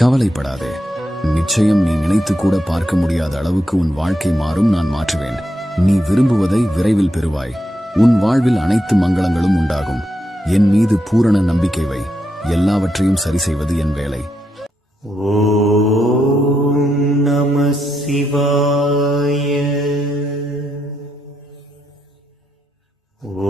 கவலைப்படாதே. நிச்சயம் நீ நினைத்து கூட பார்க்க முடியாத அளவுக்கு உன் வாழ்க்கை மாறும் நான் மாற்றுவேன். நீ விரும்புவதை விரைவில் பெறுவாய். உன் வாழ்வில் அனைத்து மங்களங்களும் உண்டாகும். என் மீது பூரண நம்பிக்கை வை. எல்லாவற்றையும் சரி செய்வது என் வேலை. நம சிவாய. ஓ